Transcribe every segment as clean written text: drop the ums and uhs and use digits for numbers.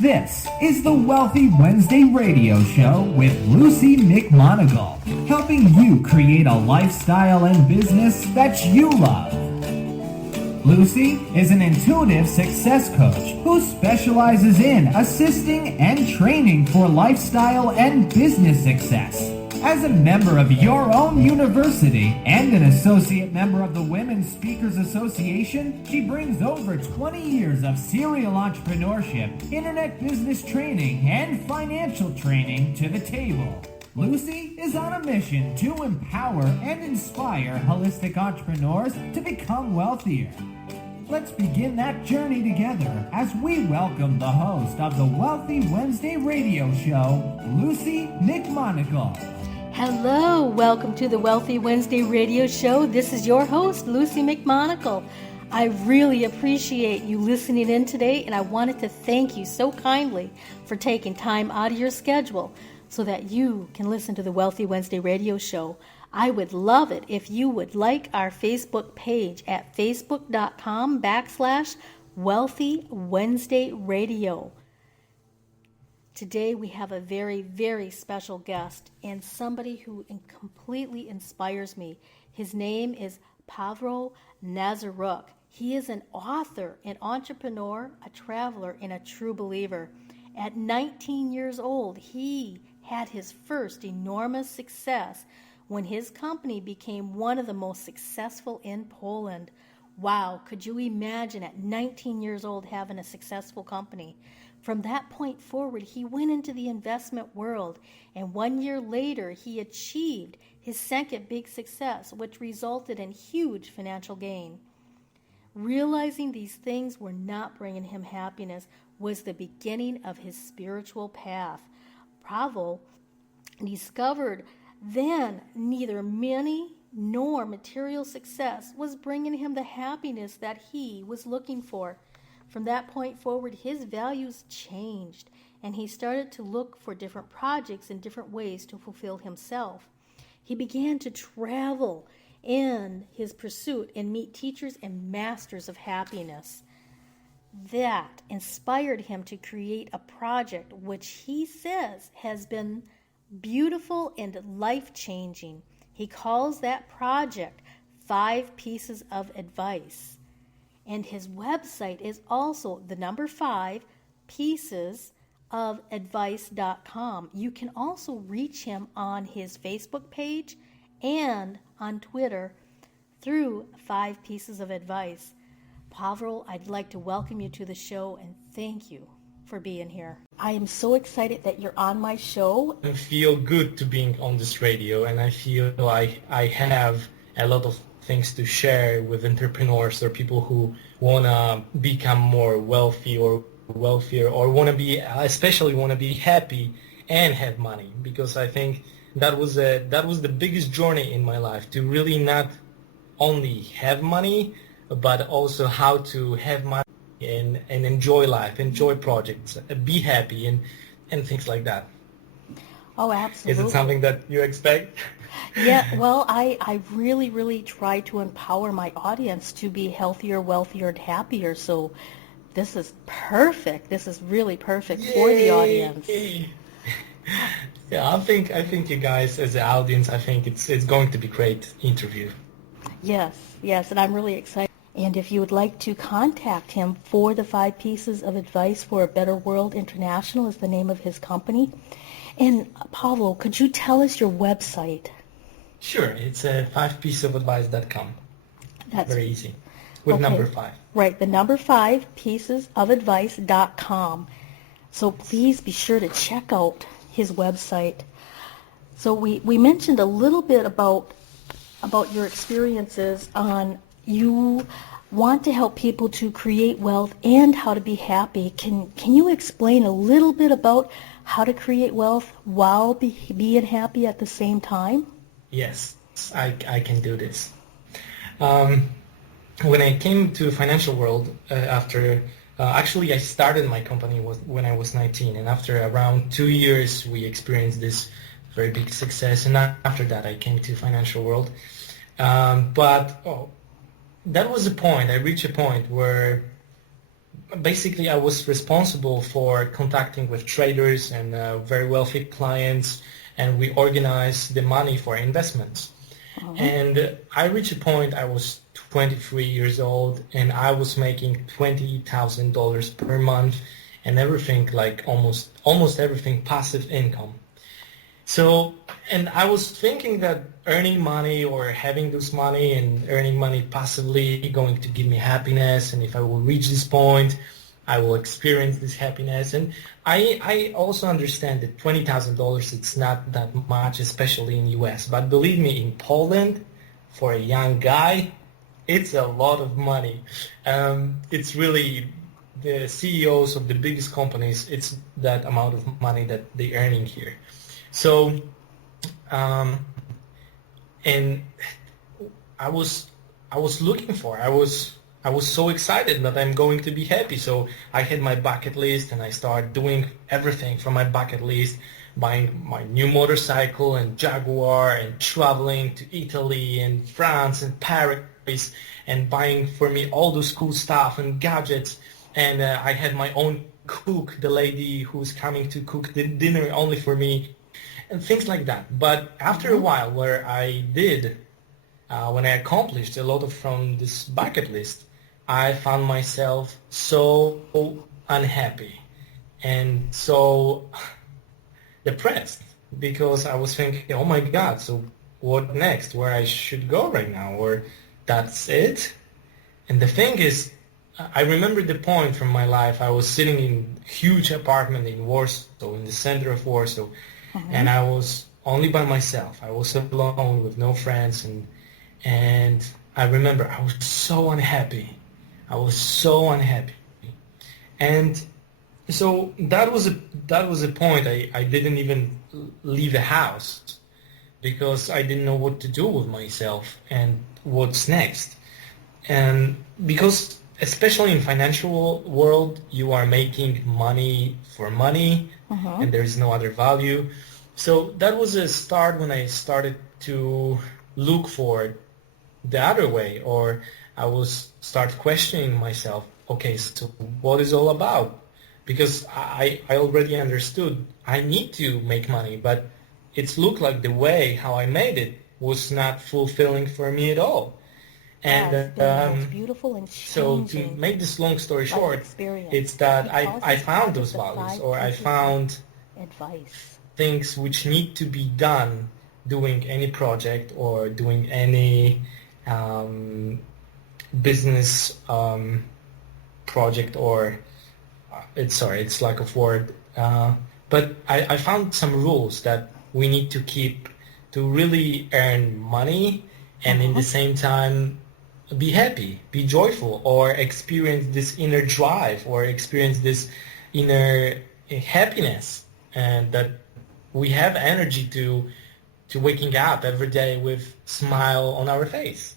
This is the Wealthy Wednesday radio show with Lucy McMonagle, helping you create a lifestyle and business that you love. Lucy is an intuitive success coach who specializes in assisting and training for lifestyle and business success. As a member of your own university and an associate member of the Women's Speakers Association, she brings over 20 years of serial entrepreneurship, internet business training, and financial training to the table. Lucy is on a mission to empower and inspire holistic entrepreneurs to become wealthier. Let's begin that journey together as we welcome the host of the Wealthy Wednesday radio show, Lucy McMonagle. Hello, welcome to the Wealthy Wednesday radio show. This is your host, Lucy McMonagle. I really appreciate you listening in today, and I wanted to thank you so kindly for taking time out of your schedule so that you can listen to the Wealthy Wednesday radio show. I would love it if you would like our Facebook page at facebook.com/Wealthy Wednesday Radio. Today we have a very, very special guest and somebody who completely inspires me. His name is Pawel Nazaruk. He is an author, an entrepreneur, a traveler, and a true believer. At 19 years old, he had his first enormous success when his company became one of the most successful in Poland. Wow, could you imagine at 19 years old having a successful company? From that point forward, he went into the investment world, and 1 year later, he achieved his second big success, which resulted in huge financial gain. Realizing these things were not bringing him happiness was the beginning of his spiritual path. Pawel discovered then neither money nor material success was bringing him the happiness that he was looking for. From that point forward, his values changed, and he started to look for different projects and different ways to fulfill himself. He began to travel in his pursuit and meet teachers and masters of happiness. That inspired him to create a project which he says has been beautiful and life-changing. He calls that project 5 Pieces of Advice. And his website is also the number 5 piecesofadvice.com. You can also reach him on his Facebook page and on Twitter through 5 Pieces of Advice. Pawel, I'd like to welcome you to the show and thank you for being here. I am so excited that you're on my show. I feel good to being on this radio, and I feel like I have a lot of things to share with entrepreneurs or people who want to become more wealthy or wealthier, or especially want to be happy and have money, because I think that was the biggest journey in my life, to really not only have money but also how to have money and enjoy life, enjoy projects, be happy and things like that. Oh, absolutely. Is it something that you expect? Yeah, well, I really, really try to empower my audience to be healthier, wealthier, and happier. So this is perfect. This is really perfect for the audience. Yeah, I think you guys as the audience, I think it's going to be great interview. Yes, and I'm really excited. And if you would like to contact him for the 5 Pieces of Advice for a Better World International is the name of his company. And Pawel, could you tell us your website? Sure, it's 5piecesofadvice.com. That's very easy. With okay. number 5. Right, the number 5 piecesofadvice.com. So please be sure to check out his website. So we mentioned a little bit about your experiences on you want to help people to create wealth and how to be happy. Can you explain a little bit about how to create wealth while being happy at the same time? Yes, I can do this. When I came to the financial world actually I started my company when I was 19, and after around 2 years we experienced this very big success, and after that I came to the financial world. That was the point. I reached a point where basically I was responsible for contacting with traders and very wealthy clients, and we organized the money for investments. And I reached a point, I was 23 years old, and I was making $20,000 per month, and everything, like almost everything, passive income. So, and I was thinking that earning money or having this money and earning money passively going to give me happiness, and if I will reach this point, I will experience this happiness. And I also understand that $20,000, it's not that much, especially in US. But believe me, in Poland, for a young guy, it's a lot of money. It's really the CEOs of the biggest companies, it's that amount of money that they're earning here. So, and I was looking for, I was so excited that I'm going to be happy. So I had my bucket list and I started doing everything from my bucket list, buying my new motorcycle and Jaguar and traveling to Italy and France and Paris and buying for me all those cool stuff and gadgets. And I had my own cook, the lady who's coming to cook the dinner only for me and things like that. But after a while when I accomplished a lot of from this bucket list, I found myself so unhappy and so depressed because I was thinking, oh my God, so what next? Where I should go right now? Or that's it? And the thing is, I remember the point from my life. I was sitting in a huge apartment in Warsaw, in the center of Warsaw, and I was only by myself. I was alone with no friends, and I remember I was so unhappy. I was so unhappy, and so that was a point. I didn't even leave the house because I didn't know what to do with myself and what's next. And because especially in financial world, you are making money for money, and there is no other value. So that was a start when I started to look for the other way, or I was start questioning myself. Okay, so what is all about? Because I already understood I need to make money, but it looked like the way how I made it was not fulfilling for me at all. And it's beautiful and so to make this long story short, it's that I found those values, or I found advice, things which need to be done doing any project or doing any business project, or it's lack of word. But I found some rules that we need to keep to really earn money and in the same time be happy, be joyful, or experience this inner drive, or experience this inner happiness, and that we have energy to waking up every day with smile on our face.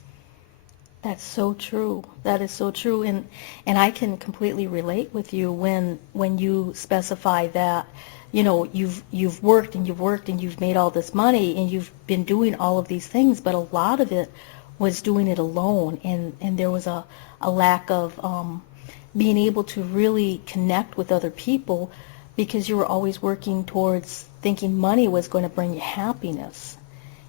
That's so true. That is so true, and I can completely relate with you when you specify that, you know, you've worked and you've made all this money and you've been doing all of these things, but a lot of it was doing it alone, and there was a lack of being able to really connect with other people because you were always working towards thinking money was going to bring you happiness.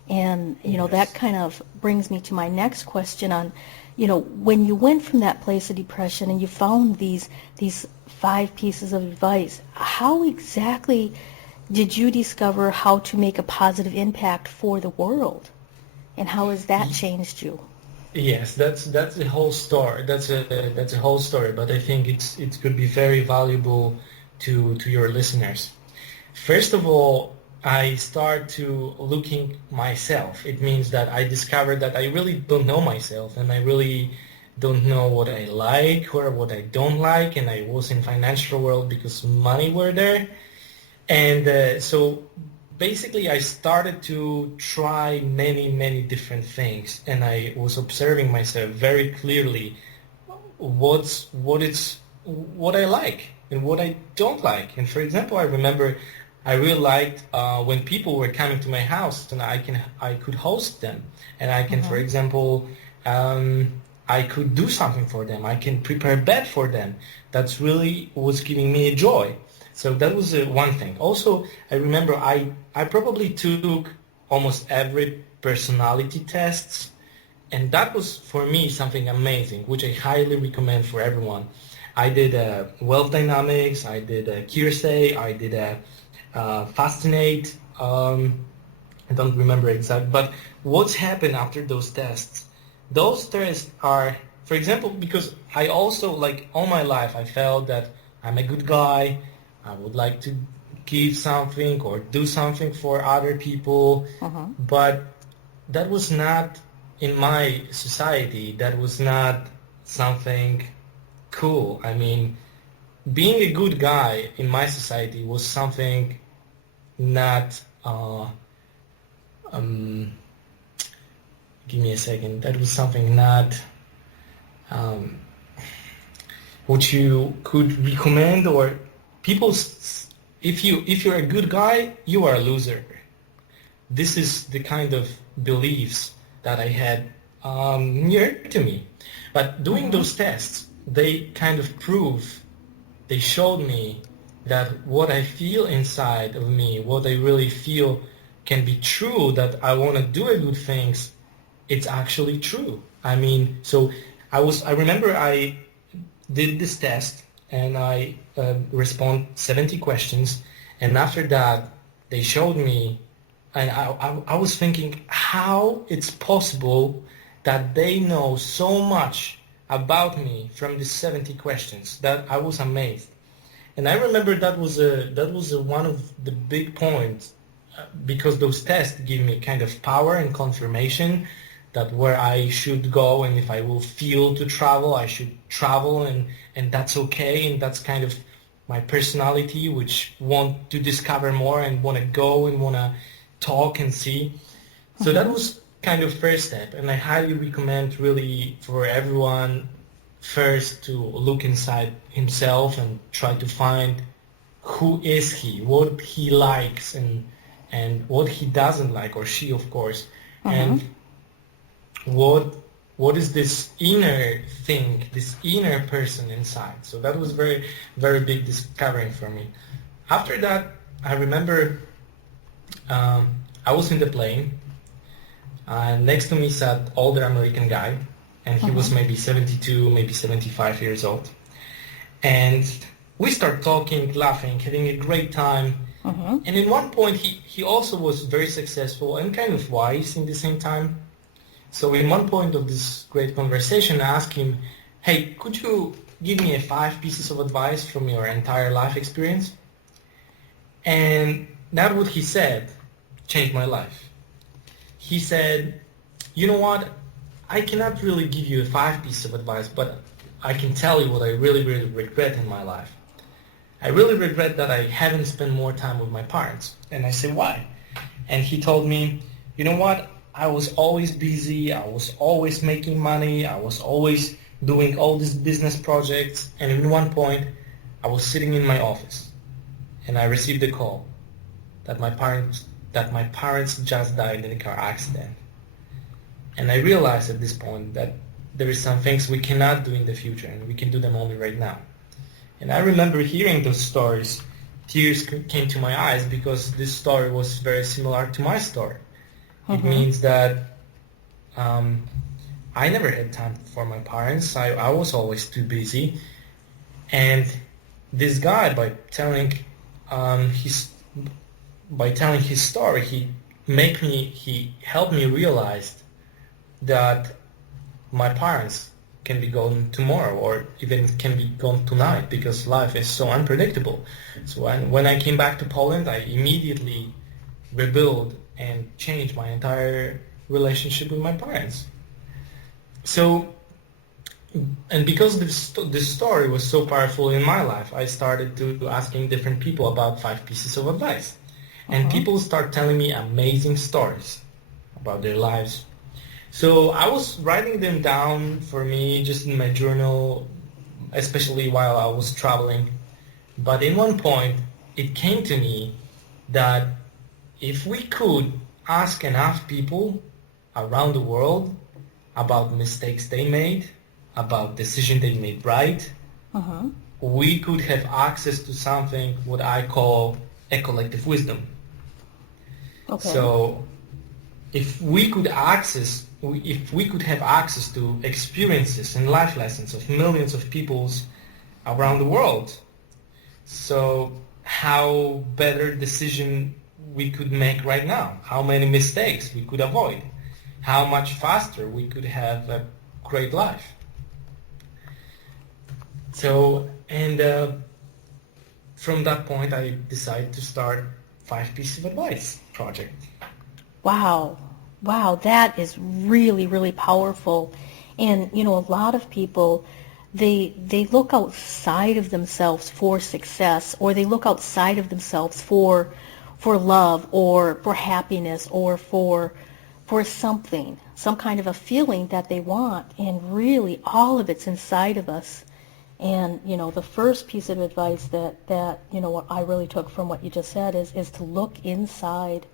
And, you know, that kind of brings me to my next question on, you know, when you went from that place of depression and you found these 5 pieces of advice, how exactly did you discover how to make a positive impact for the world? And how has that changed you? Yes, that's the whole story. That's a whole story, but I think it could be very valuable to your listeners. First of all, I start to looking myself. It means that I discovered that I really don't know myself, and I really don't know what I like or what I don't like, and I was in financial world because money were there. And so basically I started to try many different things, and I was observing myself very clearly what I like and what I don't like. And for example, I remember I really liked when people were coming to my house and I could host them, and I can, for example, I could do something for them. I can prepare bed for them. That's really was giving me a joy. So that was one thing. Also, I remember I probably took almost every personality tests, and that was for me something amazing, which I highly recommend for everyone. I did Wealth Dynamics, I did Kirsey, I did Fascinate. I don't remember exactly, but what's happened after those tests? Those tests are, for example, because I also, like, all my life I felt that I'm a good guy, I would like to give something or do something for other people, but that was not in my society, that was not something cool. I mean, being a good guy in my society was something not, give me a second, that was something not what you could recommend, or people, if you're a good guy, you are a loser. This is the kind of beliefs that I had near to me. But doing those tests, they kind of they showed me that what I feel inside of me, what I really feel can be true, that I want to do good things, it's actually true. I mean, so I remember I did this test and I respond 70 questions, and after that they showed me, and I was thinking how it's possible that they know so much about me from these 70 questions, that I was amazed. And I remember that was one of the big points, because those tests give me kind of power and confirmation that where I should go, and if I will feel to travel, I should travel, and that's okay, and that's kind of my personality, which want to discover more and want to go and want to talk and see. So that was kind of first step, and I highly recommend really for everyone first to look inside himself and try to find who is he, what he likes, and what he doesn't like, or she, of course, and what is this inner thing, this inner person inside. So that was very, very big discovering for me. After that, I remember I was in the plane, and next to me sat older American guy, and he was maybe 72, maybe 75 years old. And we start talking, laughing, having a great time. And in one point, he also was very successful and kind of wise in the same time. So in one point of this great conversation, I asked him, hey, could you give me 5 pieces of advice from your entire life experience? And that what he said changed my life. He said, you know what, I cannot really give you 5 pieces of advice, but I can tell you what I really, really regret in my life. I really regret that I haven't spent more time with my parents. And I said, why? And he told me, you know what, I was always busy, I was always making money, I was always doing all these business projects, and in one point I was sitting in my office and I received a call that my parents just died in a car accident. And I realized at this point that there is some things we cannot do in the future, and we can do them only right now. And I remember hearing those stories, tears came to my eyes, because this story was very similar to my story. It means that I never had time for my parents. I was always too busy. And this guy, by telling his story, he helped me realize that my parents can be gone tomorrow, or even can be gone tonight, because life is so unpredictable. So when I came back to Poland, I immediately rebuilt and changed my entire relationship with my parents. So, and because this story was so powerful in my life, I started to asking different people about 5 pieces of advice. And people start telling me amazing stories about their lives. So I was writing them down for me just in my journal, especially while I was traveling. But in one point, it came to me that if we could ask enough people around the world about mistakes they made, about decision they made right, we could have access to something what I call a collective wisdom. Okay. So if we could have access to experiences and life lessons of millions of peoples around the world, so how better decision we could make right now, how many mistakes we could avoid, how much faster we could have a great life. So, and from that point, I decided to start 5 Pieces of Advice project. Wow. Wow, that is really, really powerful. And, you know, a lot of people, they look outside of themselves for success, or they look outside of themselves for love, or for happiness, or for something, some kind of a feeling that they want. And really, all of it's inside of us. And, you know, the first piece of advice that you know, what I really took from what you just said is to look inside.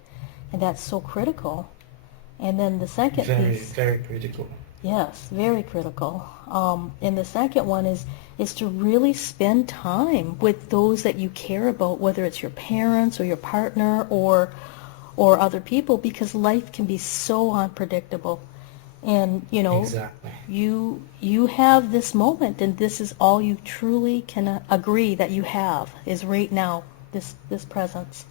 And that's so critical. And then the second piece... Very critical. Yes, very critical. And the second one is to really spend time with those that you care about, whether it's your parents or your partner or other people, because life can be so unpredictable. And, you know, exactly. you have this moment, and this is all you truly can agree that you have, is right now, this presence.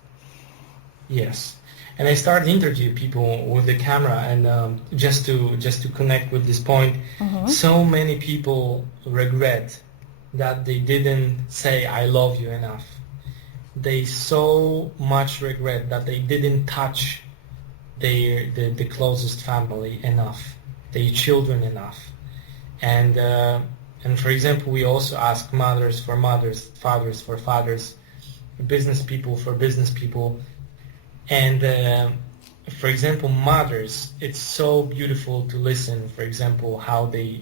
Yes. And I started interviewing people with the camera, and just to connect with this point, so many people regret that they didn't say I love you enough. They so much regret that they didn't touch the closest family enough, their children enough. And for example, we also ask mothers for mothers, fathers for fathers, business people for business people. And for example, mothers, it's so beautiful to listen, for example, how they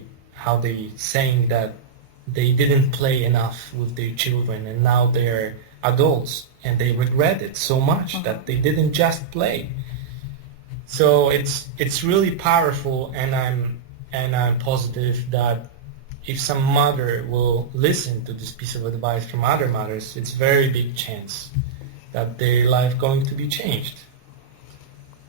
saying that they didn't play enough with their children, and now they're adults and they regret it so much that they didn't just play. So it's really powerful, and I'm positive that if some mother will listen to this piece of advice from other mothers, it's very big chance that their life going to be changed.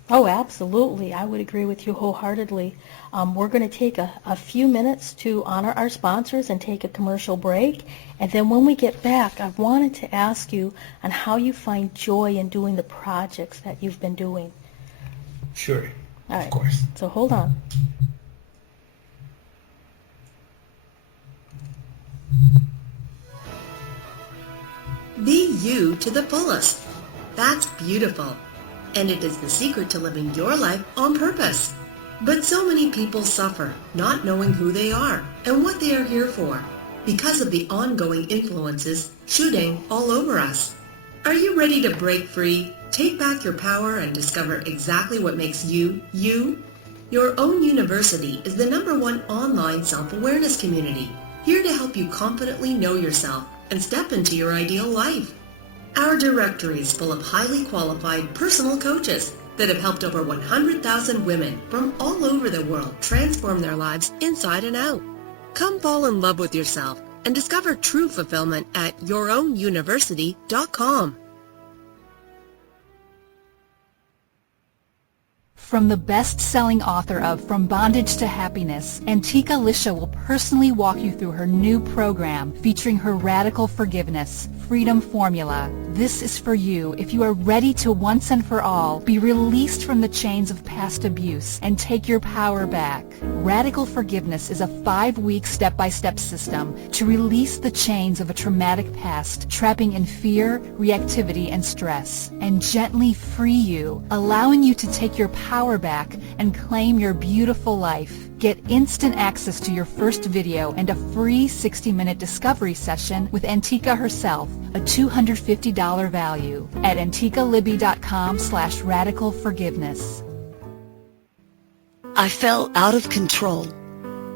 Oh, absolutely. I would agree with you wholeheartedly. We're going to take a few minutes to honor our sponsors and take a commercial break. And then when we get back, I wanted to ask you on how you find joy in doing the projects that you've been doing. Sure. All right. Of course. So hold on. Be you to the fullest. That's beautiful. And it is the secret to living your life on purpose. But so many people suffer not knowing who they are and what they are here for because of the ongoing influences shooting all over us. Are you ready to break free, take back your power, and discover exactly what makes you, you? Your Own University is the #1 online self-awareness community, here to help you confidently know yourself and step into your ideal life. Our directory is full of highly qualified personal coaches that have helped over 100,000 women from all over the world transform their lives inside and out. Come fall in love with yourself and discover true fulfillment at yourownuniversity.com. From the best-selling author of From Bondage to Happiness, Antika Lisha will personally walk you through her new program featuring her Radical Forgiveness Freedom Formula. This is for you if you are ready to once and for all be released from the chains of past abuse and take your power back. Radical Forgiveness is a 5-week step-by-step system to release the chains of a traumatic past, trapping in fear, reactivity, and stress, and gently free you, allowing you to take your power back and claim your beautiful life. Get instant access to your first video and a free 60-minute discovery session with Antika herself, a $250 value, at antikalibby.com/radicalforgiveness. I felt out of control.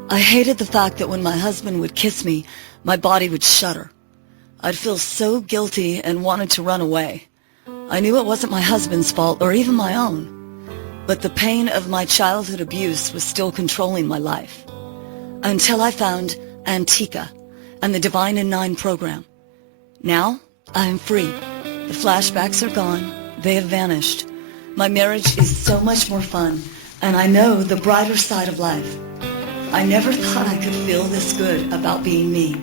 I hated the fact that when my husband would kiss me, my body would shudder. I'd feel so guilty and wanted to run away. I knew it wasn't my husband's fault or even my own, but the pain of my childhood abuse was still controlling my life. until I found Antica and the Divine in 9 program. Now, I am free. The flashbacks are gone. They have vanished. My marriage is so much more fun, and I know the brighter side of life. I never thought I could feel this good about being me.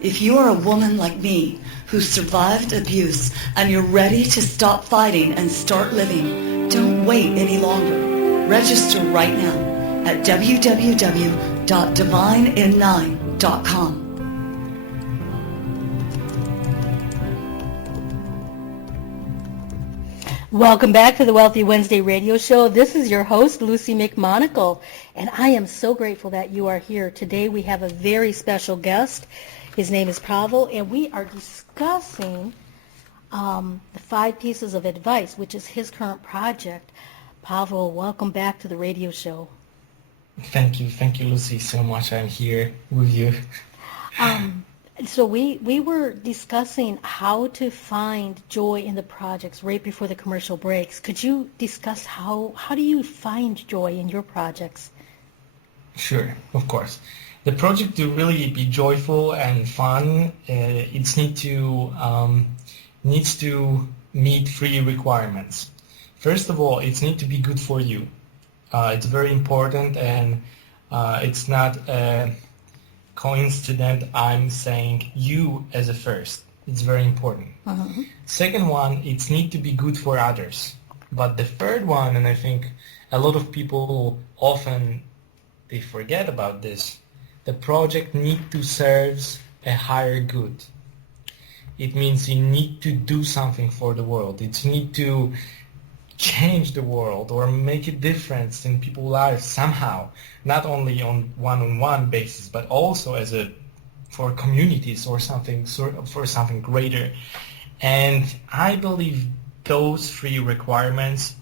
If you are a woman like me who survived abuse and you're ready to stop fighting and start living, don't wait any longer. Register right now at www.divinein9.com. Welcome back to the Wealthy Wednesday radio show. This is your host, Lucy McMonagle, and I am so grateful that you are here. Today we have a very special guest. His name is Pawel, and we are discussing the 5 pieces of advice, which is his current project. Pawel, welcome back to the radio show. Thank you, Lucy, so much. I'm here with you. So we were discussing how to find joy in the projects right before the commercial breaks. Could you discuss how do you find joy in your projects? Sure, of course. The project to really be joyful and fun, it needs to meet 3 requirements. First of all, it needs to be good for you. It's very important, and it's not a coincidence I'm saying you as a first. It's very important. Uh-huh. Second one, it needs to be good for others. But the third one, and I think a lot of people often they forget about this, the project needs to serve a higher good. It means you need to do something for the world. It needs to change the world or make a difference in people's lives somehow, not only on one-on-one basis, but also for communities or something, for something greater. And I believe those 3 requirements,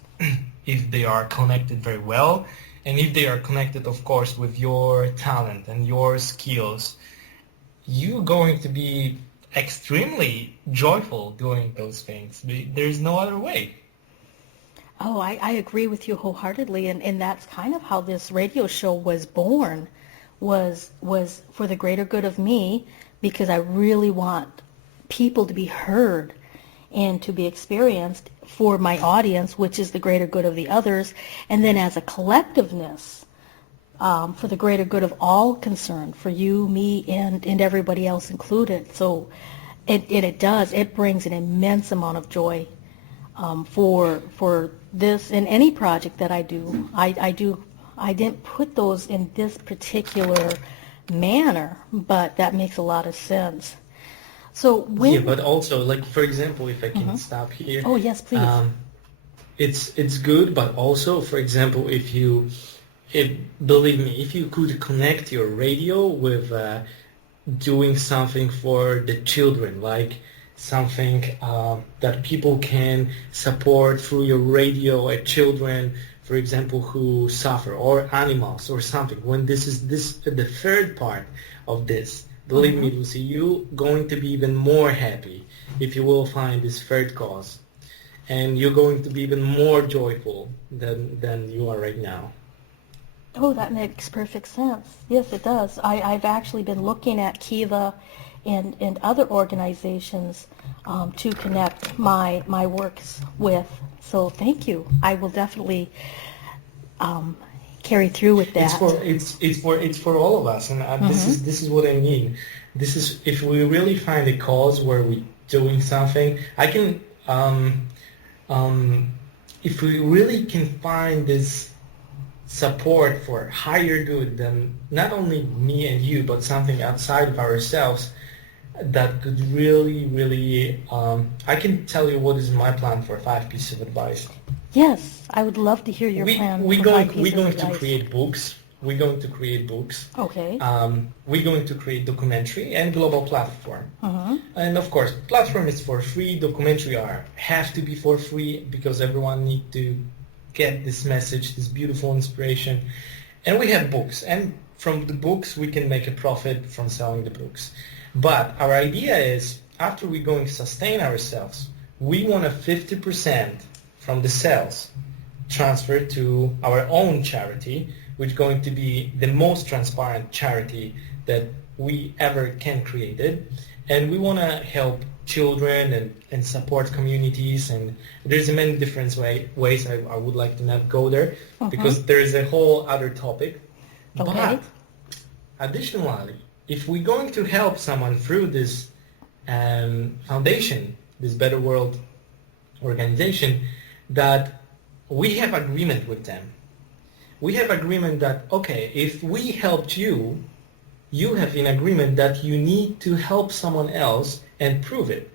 if they are connected very well, and if they are connected, of course, with your talent and your skills, you're going to be extremely joyful doing those things. There's no other way. Oh, I agree with you wholeheartedly, and that's kind of how this radio show was born, was for the greater good of me, because I really want people to be heard and to be experienced for my audience, which is the greater good of the others, and then as a collectiveness, for the greater good of all concerned, for you, me, and everybody else included. So it brings an immense amount of joy for this and any project that I do. I didn't put those in this particular manner, but that makes a lot of sense. So but also, like, for example, if I can stop here. Oh yes, please. It's good, but also, for example, believe me, if you could connect your radio with doing something for the children, like something that people can support through your radio, children, for example, who suffer, or animals or something. When this is the third part of this, believe me, Lucy, you're going to be even more happy if you will find this third cause, and you're going to be even more joyful than you are right now. Oh, that makes perfect sense. Yes, it does. I've actually been looking at Kiva and other organizations to connect my works with. So thank you. I will definitely carry through with that. It's for all of us, and this is what I mean. This is, if we really find a cause where we're doing something, if we really can find this support for higher good than not only me and you, but something outside of ourselves, that could really, I can tell you what is my plan for 5 pieces of advice. Yes, I would love to hear your plan. We're going to create books. We're going to create books. Okay. We're going to create documentary and global platform. And of course, platform is for free. Documentary have to be for free, because everyone needs to get this message, this beautiful inspiration. And we have books, and from the books we can make a profit from selling the books. But our idea is, after we're going to sustain ourselves, we want a 50% from the sales transferred to our own charity, which is going to be the most transparent charity that we ever can create it. And we want to help children and support communities, and there's many different ways. I would like to not go there because there is a whole other topic. Okay. But additionally, if we're going to help someone through this foundation, this Better World organization, that we have agreement with them. We have agreement that, okay, if we helped you, you have an agreement that you need to help someone else and prove it.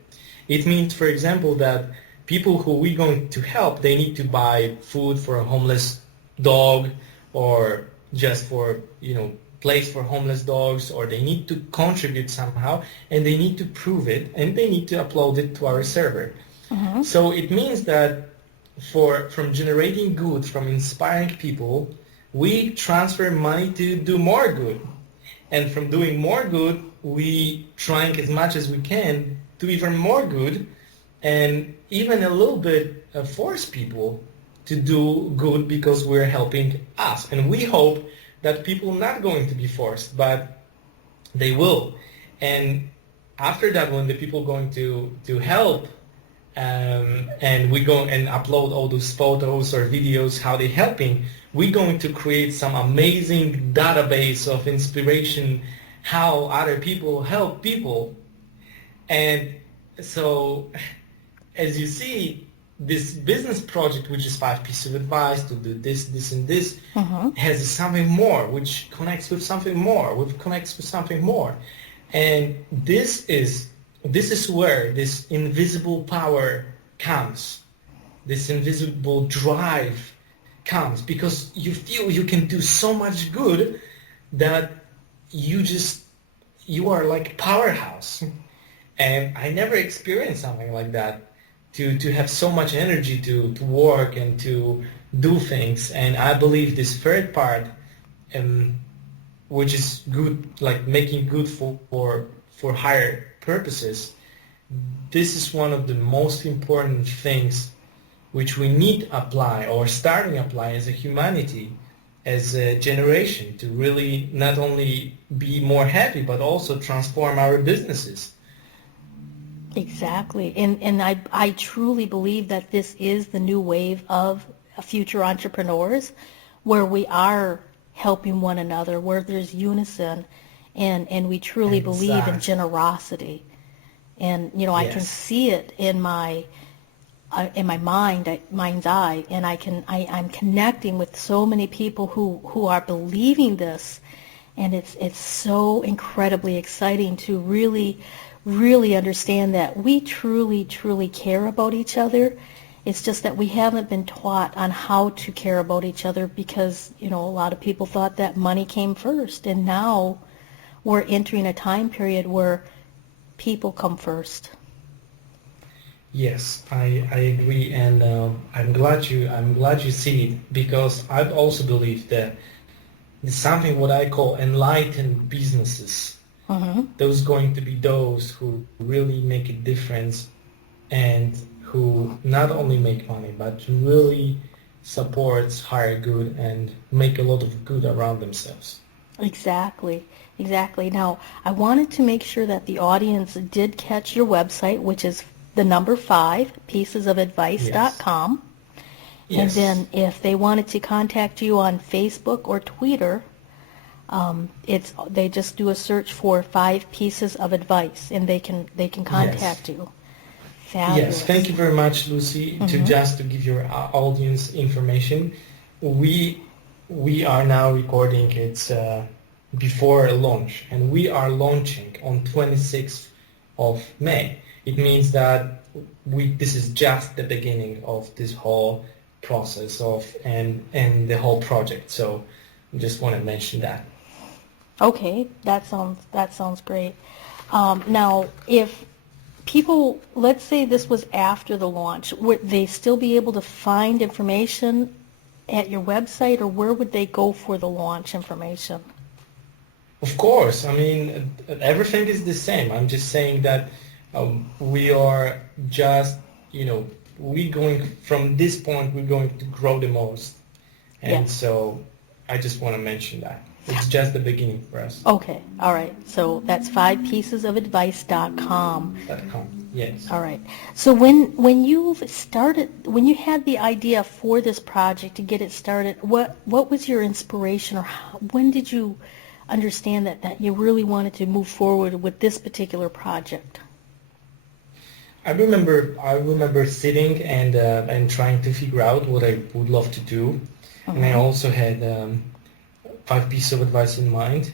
It means, for example, that people who we're going to help, they need to buy food for a homeless dog, or just for, place for homeless dogs, or they need to contribute somehow, and they need to prove it, and they need to upload it to our server. So it means that from generating good, from inspiring people, we transfer money to do more good. And from doing more good, we trying as much as we can do even more good, and even a little bit force people to do good because we're helping us. And we hope that people not going to be forced, but they will. And after that, when the people going to help, and we go and upload all those photos or videos how they helping, we're going to create some amazing database of inspiration how other people help people. And so as you see, this business project, which is 5 pieces of advice to do this, this, and this, has something more, which connects with something more, which connects with something more. And this is where this invisible power comes, this invisible drive comes, because you feel you can do so much good that you are like powerhouse. And I never experienced something like that, to have so much energy to work and to do things. And I believe this third part, which is good, like making good for higher purposes, this is one of the most important things which we need to apply, or starting apply as a humanity, as a generation, to really not only be more happy, but also transform our businesses. Exactly. And I truly believe that this is the new wave of future entrepreneurs, where we are helping one another, where there's unison, and we truly believe in generosity. And, I can see it in my mind's eye, and I'm connecting with so many people who are believing this, and it's so incredibly exciting to really understand that we truly care about each other. It's just that we haven't been taught on how to care about each other, because a lot of people thought that money came first, and now we're entering a time period where people come first. Yes, I agree, and I'm glad you see it, because I also believe that there's something what I call enlightened businesses. Those going to be those who really make a difference, and who not only make money, but really supports higher good and make a lot of good around themselves. Exactly. Now, I wanted to make sure that the audience did catch your website, which is the number 5, piecesofadvice.com. Yes. And then if they wanted to contact you on Facebook or Twitter, they just do a search for 5 Pieces of Advice, and they can contact you. Fabulous. Yes, thank you very much, Lucy. To give your audience information, we are now recording it before launch, and we are launching on 26th of May. It means that this is just the beginning of this whole process and the whole project. So I just want to mention that. Okay, that sounds great. Now, if people, let's say this was after the launch, would they still be able to find information at your website, or where would they go for the launch information? Of course. I mean, everything is the same. I'm just saying that we are just, we going from this point, we're going to grow the most. And so I just want to mention that. It's just the beginning for us. Okay, all right. So that's 5piecesofadvice.com. .com. Yes. All right. So when you had the idea for this project to get it started, what was your inspiration, or when did you understand that you really wanted to move forward with this particular project? I remember sitting and trying to figure out what I would love to do, and I also had 5 pieces of advice in mind.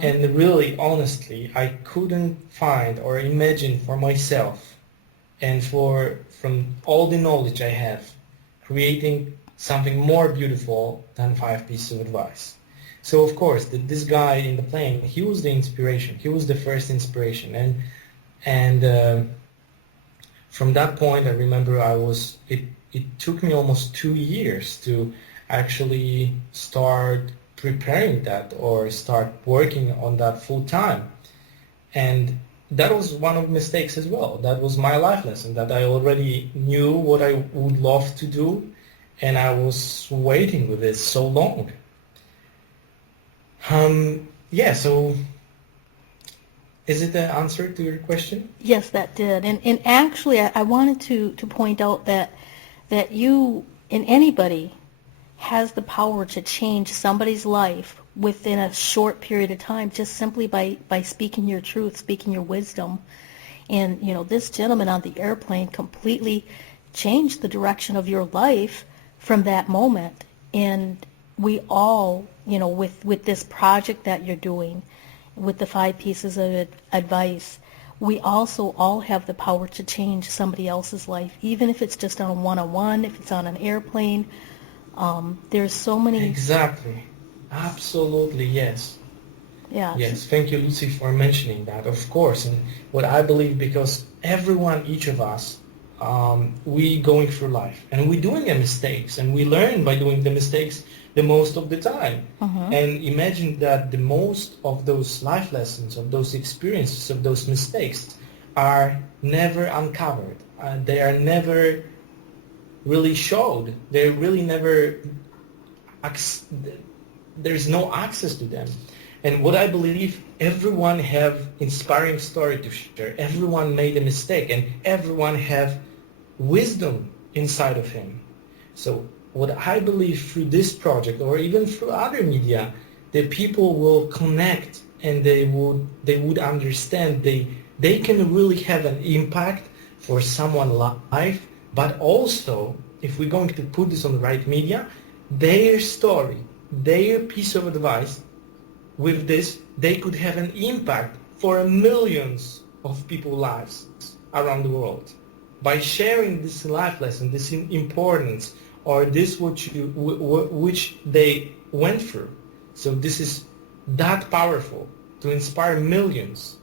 And really, honestly, I couldn't find or imagine for myself, and from all the knowledge I have, creating something more beautiful than 5 pieces of advice. So of course, this guy in the plane, he was the inspiration. He was the first inspiration, and from that point, I remember it took me almost 2 years to actually start preparing that or start working on that full time. And that was one of the mistakes as well. That was my life lesson, that I already knew what I would love to do, and I was waiting with this so long. So is it the answer to your question? Yes, that did. And actually, I wanted to point out that you and anybody has the power to change somebody's life within a short period of time, just simply by speaking your truth, speaking your wisdom. And, this gentleman on the airplane completely changed the direction of your life from that moment. And we all, with this project that you're doing, with the 5 pieces of advice, we also all have the power to change somebody else's life, even if it's just on a one-on-one, if it's on an airplane. There's so many... Exactly. Absolutely, yes. Yeah. Yes, thank you, Lucy, for mentioning that, of course. And what I believe, because everyone, each of us, we going through life, and we're doing mistakes, and we learn by doing the mistakes the most of the time. And imagine that the most of those life lessons, of those experiences, of those mistakes are never uncovered. They are never really showed. They're really never, there's no access to them. And what I believe, everyone have inspiring story to share. Everyone made a mistake, and everyone have wisdom inside of him. So what I believe through this project, or even through other media, the people will connect, and they would understand they can really have an impact for someone's life. But also, if we're going to put this on the right media, their story, their piece of advice, with this, they could have an impact for millions of people's lives around the world. By sharing this life lesson, this importance, or this which they went through. So this is that powerful to inspire millions.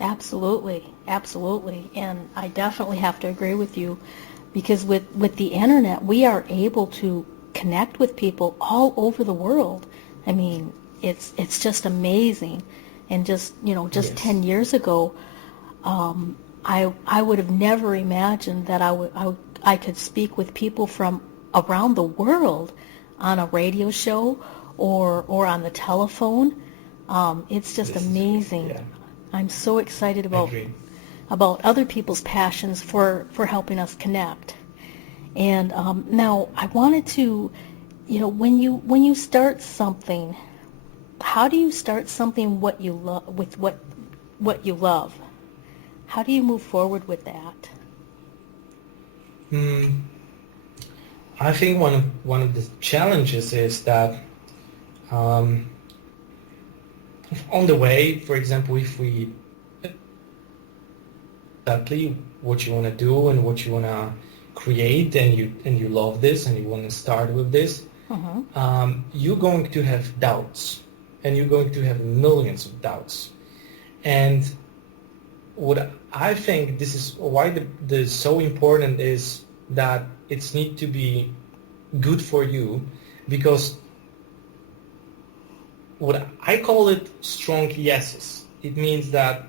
Absolutely, absolutely. And I definitely have to agree with you, because with the internet, we are able to connect with people all over the world. I mean, it's just amazing. And just yes. 10 years ago, I would have never imagined that I could speak with people from around the world on a radio show or on the telephone. It's just amazing. Yeah. I'm so excited about other people's passions for helping us connect. And now I wanted to, when you start something, how do you start something what you love with what you love? How do you move forward with that? I think one of the challenges is that on the way, for example, if we exactly what you want to do and what you want to create, and you love this and you want to start with this, you're going to have doubts, and you're going to have millions of doubts. And what I think this is why the so important is that it's need to be good for you, because what I call it strong yeses. It means that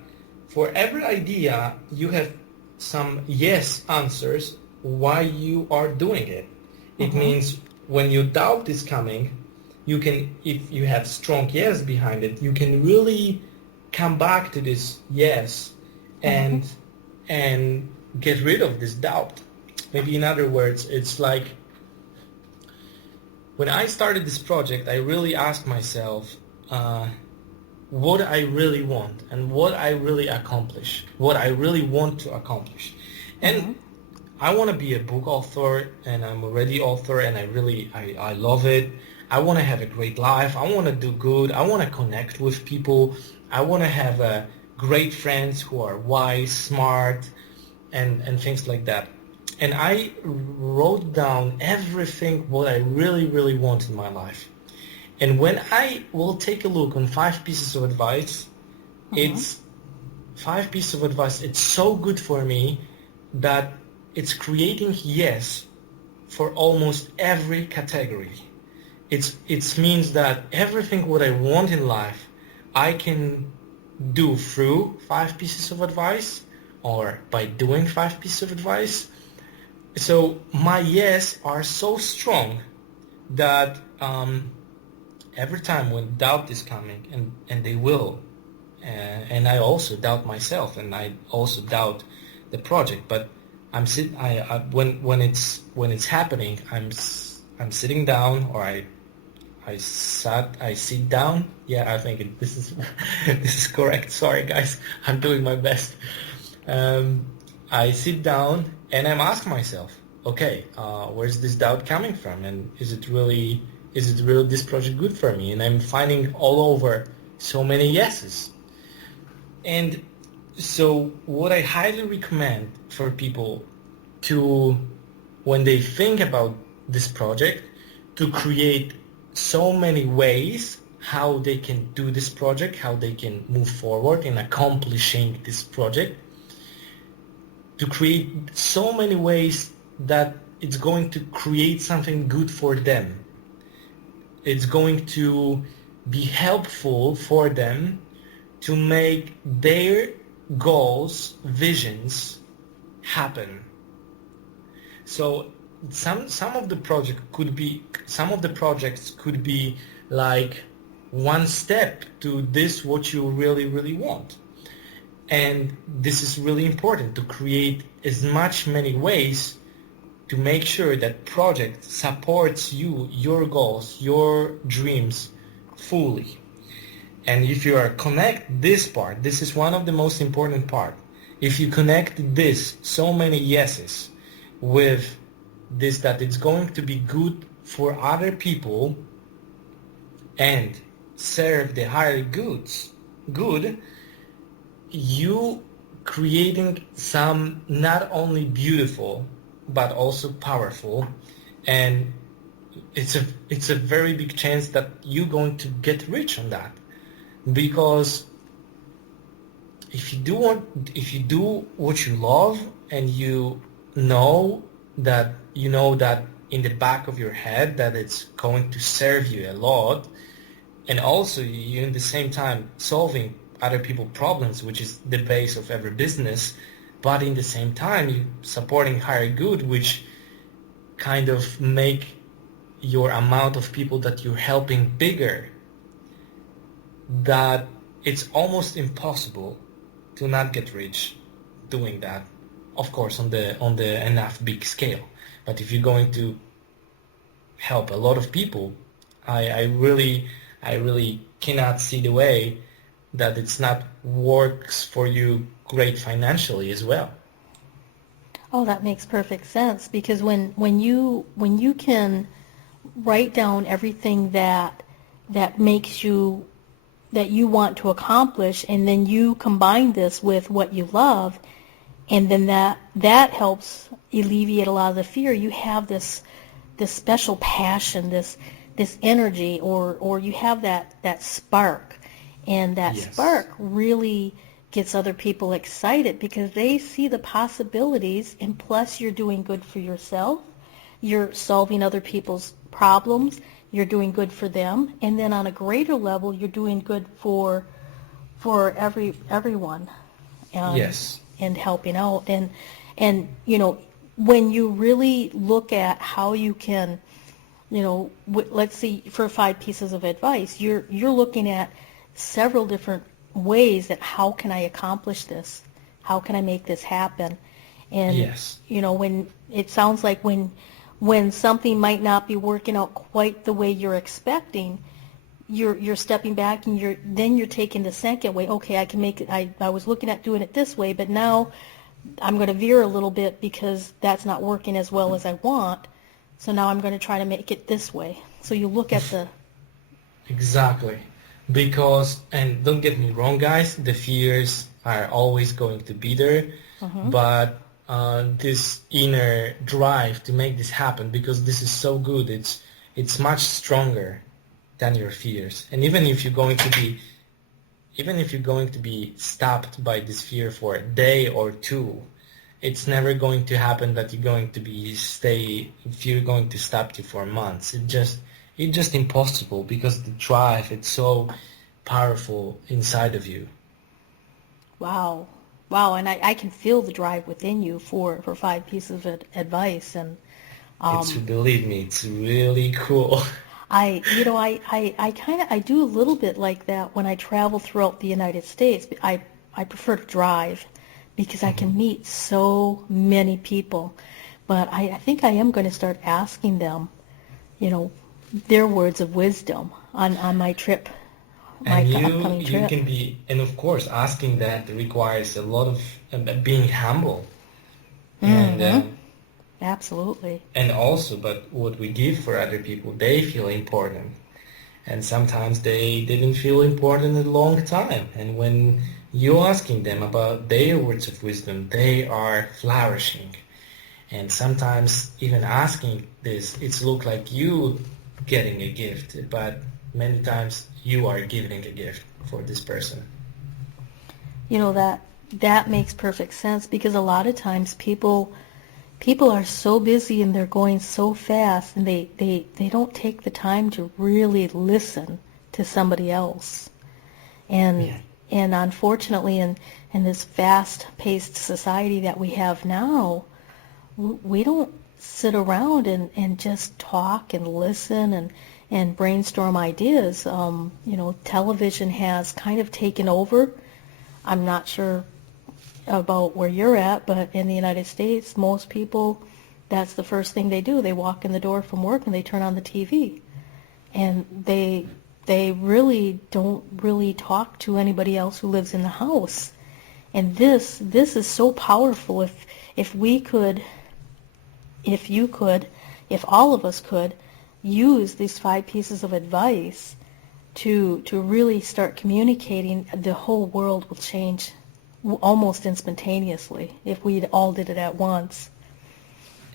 for every idea you have some yes answers why you are doing it. It means when your doubt is coming, you can, if you have strong yes behind it, you can really come back to this yes and and get rid of this doubt. Maybe in other words, it's like when I started this project, I really asked myself what I really want and what I really accomplish, what I really want to accomplish. And I want to be a book author, and I'm already author, and I love it. I want to have a great life. I want to do good. I want to connect with people. I want to have great friends who are wise, smart, and things like that. And I wrote down everything what I really, really want in my life. And when I will take a look on 5 pieces of advice, it's 5 pieces of advice. It's so good for me that it's creating yes for almost every category. It means that everything what I want in life, I can do through 5 pieces of advice or by doing 5 pieces of advice. So my yes are so strong that every time when doubt is coming, and they will, and I also doubt myself, and I also doubt the project, but when it's happening, I'm sitting down, or I sit down. Yeah, I think this is correct. Sorry guys, I'm doing my best. I sit down and I'm asking myself, okay, where's this doubt coming from, and is it really this project good for me? And I'm finding all over so many yeses. And so what I highly recommend for people to, when they think about this project, to create so many ways how they can do this project, how they can move forward in accomplishing this project, to create so many ways that it's going to create something good for them. It's going to be helpful for them to make their goals, visions happen. So some of the projects could be like one step to this what you really, really want. And this is really important, to create as many ways to make sure that project supports you, your goals, your dreams fully. And if you are connect this part, this is one of the most important part. If you connect this, so many yeses, with this, that it's going to be good for other people and serve the higher good, you creating some not only beautiful but also powerful, and it's a very big chance that you're going to get rich on that. Because if you do what you love, and you know that in the back of your head that it's going to serve you a lot, and also you in the same time solving other people's problems, which is the base of every business, but in the same time you supporting higher good, which kind of make your amount of people that you're helping bigger, that it's almost impossible to not get rich doing that. Of course, on the enough big scale. But if you're going to help a lot of people, I really cannot see the way that it's not works for you great financially as well. Oh, that makes perfect sense, because when you can write down everything that makes you, that you want to accomplish, and then you combine this with what you love, and then that helps alleviate a lot of the fear. You have this special passion, this energy, or you have that spark, and that Yes. spark really gets other people excited because they see the possibilities, and plus you're doing good for yourself, you're solving other people's problems, you're doing good for them, and then on a greater level you're doing good for everyone. Yes. And helping out, and when you really look at how you can let's see, for 5 pieces of advice, you're looking at several different ways that how can I accomplish this? How can I make this happen? And Yes. When it sounds like when something might not be working out quite the way you're expecting, you're stepping back and you're taking the second way. Okay, I can make it. I was looking at doing it this way, but now I'm going to veer a little bit because that's not working as well as I want. So now I'm going to try to make it this way. So you look at the... Exactly. Because, and don't get me wrong, guys, the fears are always going to be there, but this inner drive to make this happen, because this is so good, it's much stronger than your fears. And even if you're going to be stopped by this fear for a day or two, it's never going to happen that you're going to if you're going to stop you for months. It's just impossible, because the drive, it's so powerful inside of you. Wow, and I can feel the drive within you for 5 pieces of advice, and Believe me, it's really cool. I do a little bit like that when I travel throughout the United States. I prefer to drive because I can meet so many people, but I think I am going to start asking them, their words of wisdom on my trip. And you can be, and of course, asking that requires a lot of being humble. And absolutely. And also, but what we give for other people, they feel important. And sometimes they didn't feel important in a long time. And when you're asking them about their words of wisdom, they are flourishing. And sometimes even asking this, it's look like you getting a gift, but many times you are giving a gift for this person. That makes perfect sense, because a lot of times people are so busy and they're going so fast, and they don't take the time to really listen to somebody else. And unfortunately, in this fast-paced society that we have now, we don't sit around and just talk and listen and brainstorm ideas. Television has kind of taken over. I'm not sure about where you're at, but in the United States, most people, that's the first thing they do. They walk in the door from work and they turn on the TV. And they really don't really talk to anybody else who lives in the house. And this is so powerful. If all of us could use these 5 pieces of advice to really start communicating, the whole world will change almost instantaneously if we all did it at once.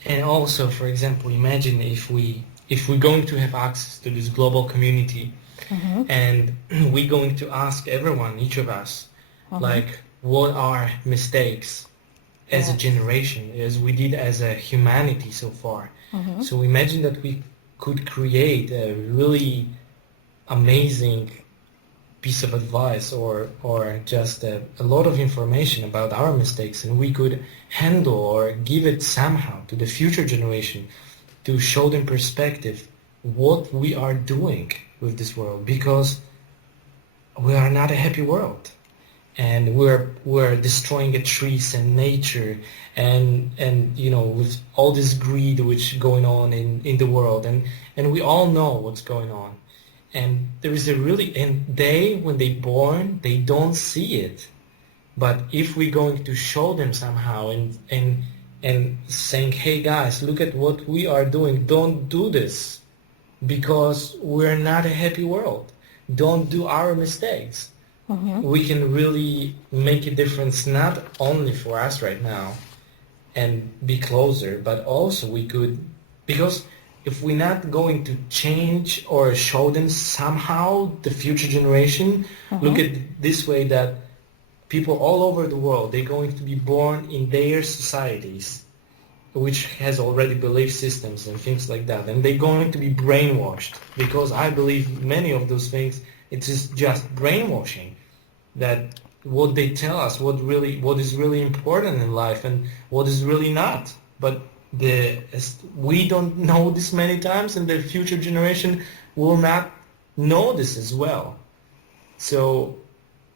And also, for example, imagine if we're going to have access to this global community, and we're going to ask everyone, each of us, like, what are mistakes as a generation, as we did as a humanity so far. So imagine that we could create a really amazing piece of advice or just a lot of information about our mistakes, and we could handle or give it somehow to the future generation to show them perspective what we are doing with this world, because we are not a happy world, and we're destroying the trees and nature, and with all this greed which going on in the world, and we all know what's going on. And there is when they born, they don't see it. But if we're going to show them somehow and saying, hey guys, look at what we are doing, don't do this, because we're not a happy world. Don't do our mistakes. We can really make a difference, not only for us right now and be closer, but also we could, because if we're not going to change or show them somehow the future generation, look at this way, that people all over the world, they're going to be born in their societies, which has already belief systems and things like that, and they're going to be brainwashed, because I believe many of those things, it is just brainwashing, that what they tell us, what is really important in life and what is really not. But we don't know this many times, and the future generation will not know this as well. So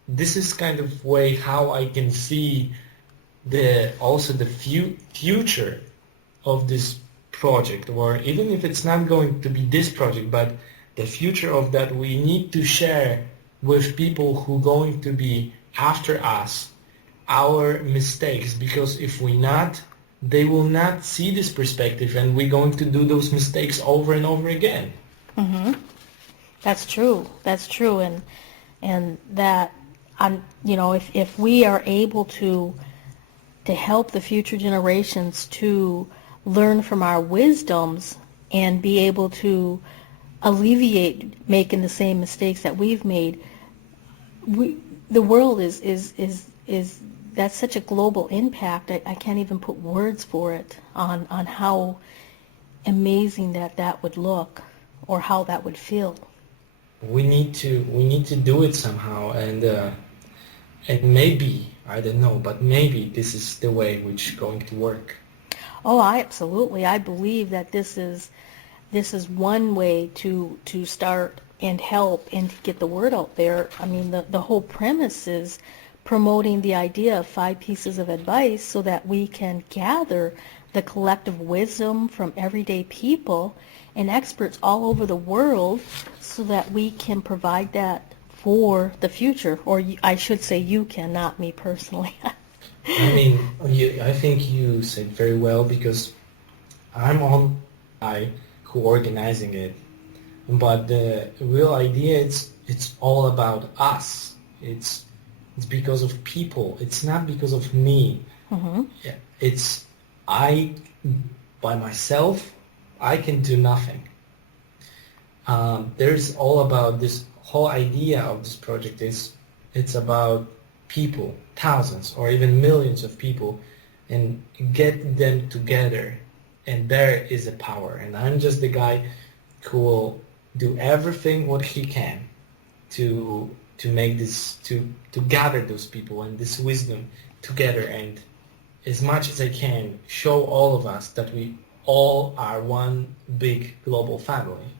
this is kind of way how I can see also the future of this project, or even if it's not going to be this project, but the future of that we need to share with people who going to be after us our mistakes, because if we not, they will not see this perspective, and we're going to do those mistakes over and over again. Mm-hmm. That's true. That's true, and that, if we are able to help the future generations to learn from our wisdoms and be able to alleviate making the same mistakes that we've made, the world is that's such a global impact. I can't even put words for it on how amazing that would look, or how that would feel. We need to do it somehow, and maybe, I don't know, but maybe this is the way which going to work. Oh, I believe that this is one way to start and help and to get the word out there. I mean, the whole premise is promoting the idea of 5 pieces of advice so that we can gather the collective wisdom from everyday people and experts all over the world so that we can provide that for the future. Or I should say you can, not me personally. I mean, I think you said very well, because I'm on who organizing it, but the real idea it's all about us. It's because of people. It's not because of me. Mm-hmm. Yeah, it's I by myself. I can do nothing. There's all about this whole idea of this project it's about people, thousands or even millions of people, and get them together, and there is a power. And I'm just the guy who will do everything what he can to make this, to gather those people and this wisdom together, and as much as I can show all of us that we all are one big global family.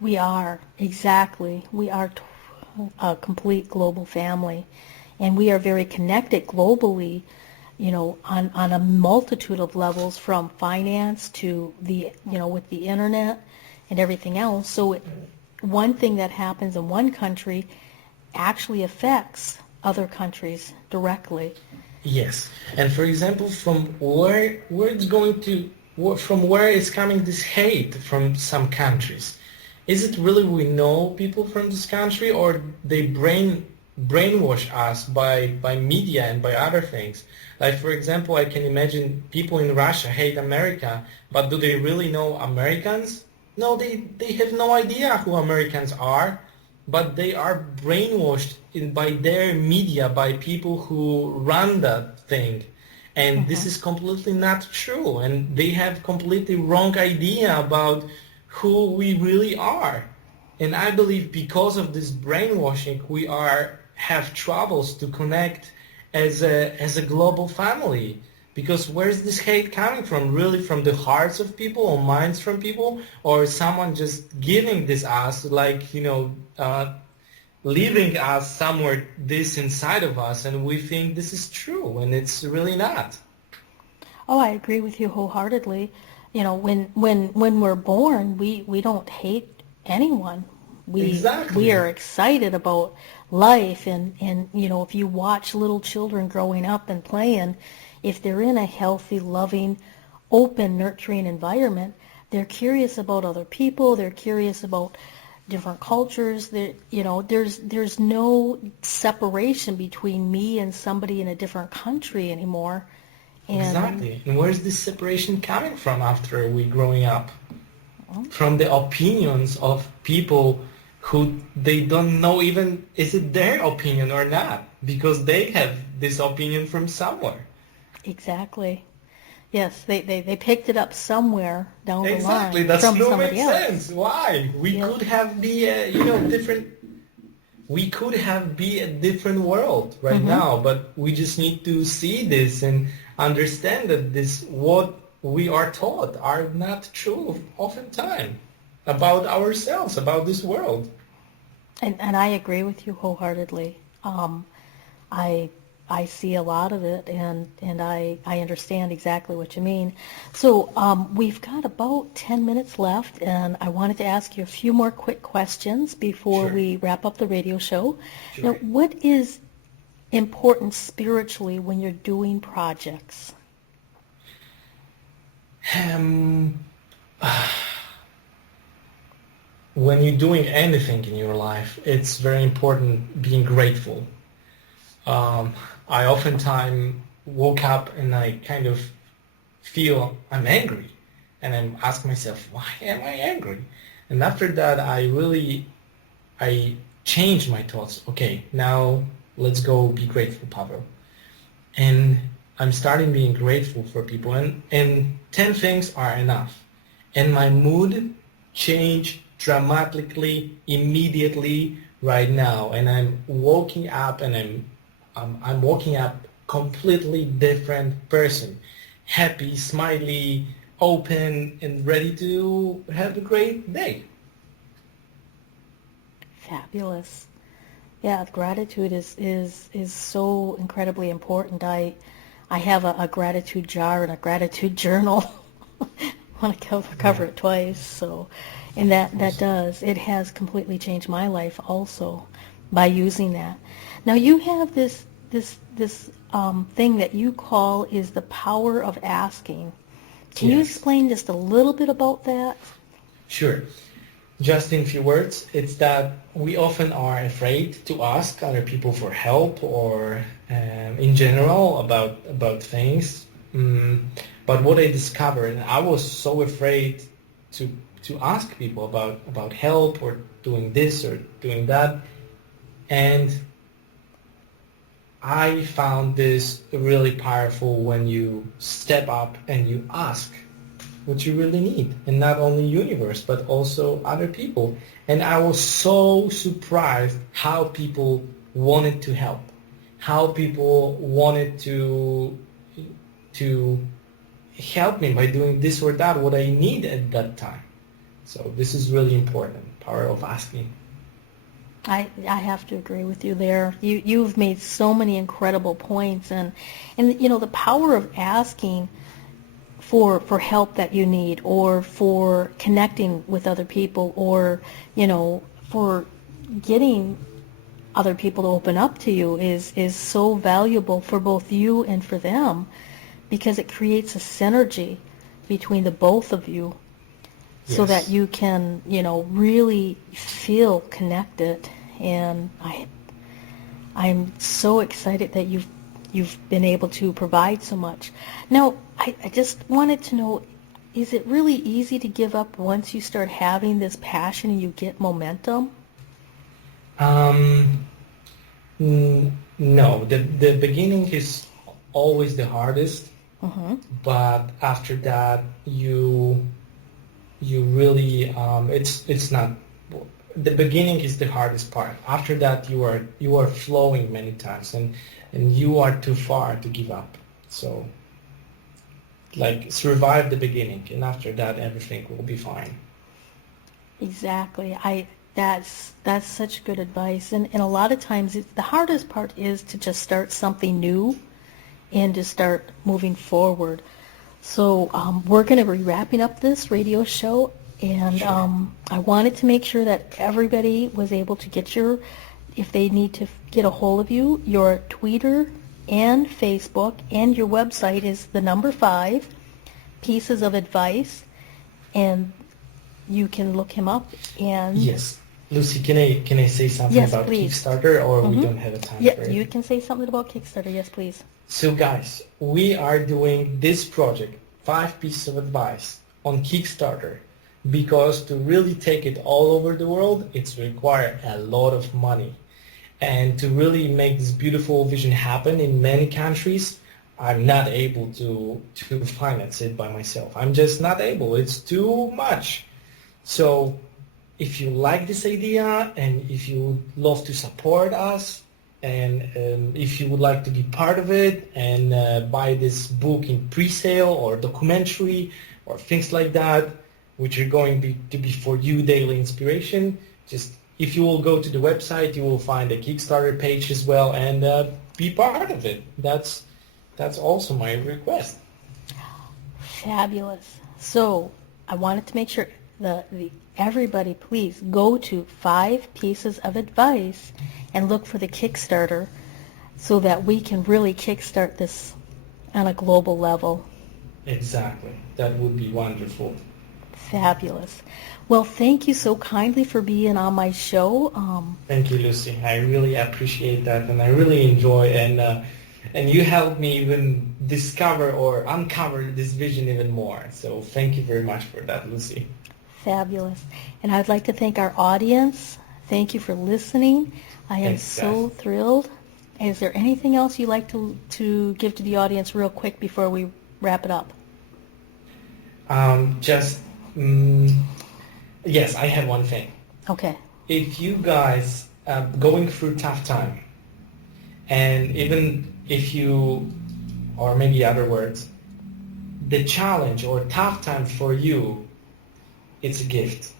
We are, exactly. We are a complete global family, and we are very connected globally, on a multitude of levels, from finance to with the internet and everything else. So one thing that happens in one country actually affects other countries directly. Yes, and for example, from where is coming this hate from some countries? Is it really we know people from this country, or they brainwash us by media and by other things? Like, for example, I can imagine people in Russia hate America, but do they really know Americans? No, they have no idea who Americans are, but they are brainwashed by their media, by people who run that thing. And this is completely not true, and they have completely wrong idea about who we really are. And I believe because of this brainwashing, we have troubles to connect as a global family. Because where's this hate coming from? Really from the hearts of people or minds from people, or someone just giving this us, like, leaving us somewhere this inside of us, and we think this is true, and it's really not. Oh, I agree with you wholeheartedly. When we're born, we don't hate anyone. Exactly. We are excited about life, and if you watch little children growing up and playing, if they're in a healthy, loving, open, nurturing environment, they're curious about other people. They're curious about different cultures. There's no separation between me and somebody in a different country anymore. Exactly. And where's this separation coming from after we growing up? From the opinions of people who they don't know even is it their opinion or not, because they have this opinion from somewhere. Exactly. Yes, they picked it up somewhere down the line. Exactly. That from still somebody makes else. sense. Why? We could have different. We could have be a different world right now, but we just need to see this and understand that this what we are taught are not true oftentimes about ourselves, about this world. And I agree with you wholeheartedly. I I see a lot of it, and I understand exactly what you mean. So we've got about 10 minutes left, and I wanted to ask you a few more quick questions before Sure. we wrap up the radio show. Sure. Now, what is important spiritually when you're doing projects? Um, when you're doing anything in your life, it's very important being grateful. I oftentimes woke up and I kind of feel I'm angry, and I'm asking myself, why am I angry? And after that, I changed my thoughts. Okay, now let's go be grateful, Pavel. And I'm starting being grateful for people, and 10 things are enough. And my mood changed dramatically, immediately, right now. And I'm waking up, and I'm waking up completely different person, happy, smiley, open, and ready to have a great day. Fabulous. Yeah, gratitude is so incredibly important. I have a gratitude jar and a gratitude journal. I want to cover it twice. So, and that does. It has completely changed my life also by using that. Now you have this thing that you call is the power of asking. Can you Yes. explain just a little bit about that? Sure. Just in few words, it's that we often are afraid to ask other people for help or in general about things. But what I discovered, and I was so afraid to ask people about help or doing this or doing that, and I found this really powerful when you step up and you ask what you really need, and not only universe but also other people. And I was so surprised how people wanted to help, how people wanted to help me by doing this or that what I need at that time. So this is really important, power of asking. I have to agree with you there. You've made so many incredible points, and you know the power of asking for help that you need, or for connecting with other people, or you know for getting other people to open up to you is so valuable for both you and for them, because it creates a synergy between the both of you, so Yes. that you can really feel connected. And I'm so excited that you've been able to provide so much. Now, I just wanted to know, is it really easy to give up once you start having this passion and you get momentum? No, the beginning is always the hardest, Mm-hmm. but after that you really it's not, the beginning is the hardest part. After that you are flowing many times, and you are too far to give up. So like survive the beginning, and after that everything will be fine. Exactly. That's such good advice. And a lot of times the hardest part is to just start something new and to start moving forward. So we're going to be wrapping up this radio show, and I wanted to make sure that everybody was able to get if they need to get a hold of you, your Twitter and Facebook, and your website is the number 5, Pieces of Advice, and you can look him up. And Yes. Lucy, can I say something Yes, about please. Kickstarter, or we Mhm. don't have a time Yeah, for it? you can say something about Kickstarter. Yes, please. So guys, we are doing this project, 5 Pieces of Advice, on Kickstarter, because to really take it all over the world, it's require a lot of money. And to really make this beautiful vision happen in many countries, I'm not able to finance it by myself. I'm just not able. It's too much. So if you like this idea, and if you would love to support us, And if you would like to be part of it and buy this book in pre-sale or documentary or things like that, which are going to be for you daily inspiration, just if you will go to the website, you will find a Kickstarter page as well, and be part of it. That's also my request. Fabulous. So I wanted to make sure everybody please go to 5 Pieces of Advice and look for the Kickstarter so that we can really kickstart this on a global level. Exactly. That would be wonderful. Fabulous. Well, thank you so kindly for being on my show. Thank you, Lucy. I really appreciate that, and I really enjoy, and you helped me even discover or uncover this vision even more. So thank you very much for that, Lucy. Fabulous. And I'd like to thank our audience. Thank you for listening. I am so thrilled. Is there anything else you'd like to give to the audience real quick before we wrap it up? Yes, I have one thing. Okay. If you guys going through tough time, and even if you, or maybe other words, the challenge or tough time for you, it's a gift,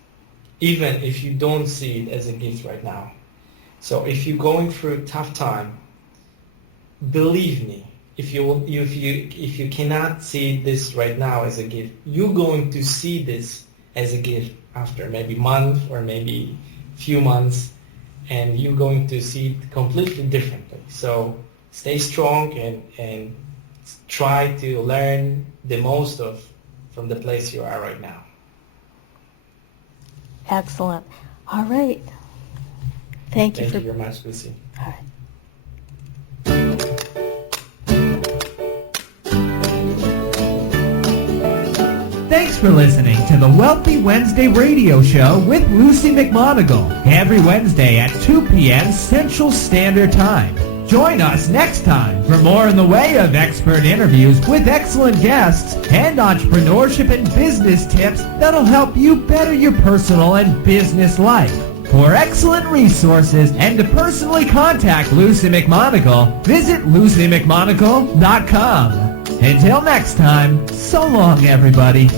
even if you don't see it as a gift right now. So if you're going through a tough time, believe me, if you cannot see this right now as a gift, you're going to see this as a gift after maybe a month or maybe a few months, and you're going to see it completely differently. So stay strong and try to learn the most from the place you are right now. Excellent. All right. Thank you very much, Lucy. All right. Thanks for listening to the Wealthy Wednesday radio show with Lucy McMonagle every Wednesday at 2 p.m. Central Standard Time. Join us next time for more in the way of expert interviews with excellent guests and entrepreneurship and business tips that'll help you better your personal and business life. For excellent resources and to personally contact Lucy McMonagle, visit lucymcmonagle.com. Until next time, so long everybody.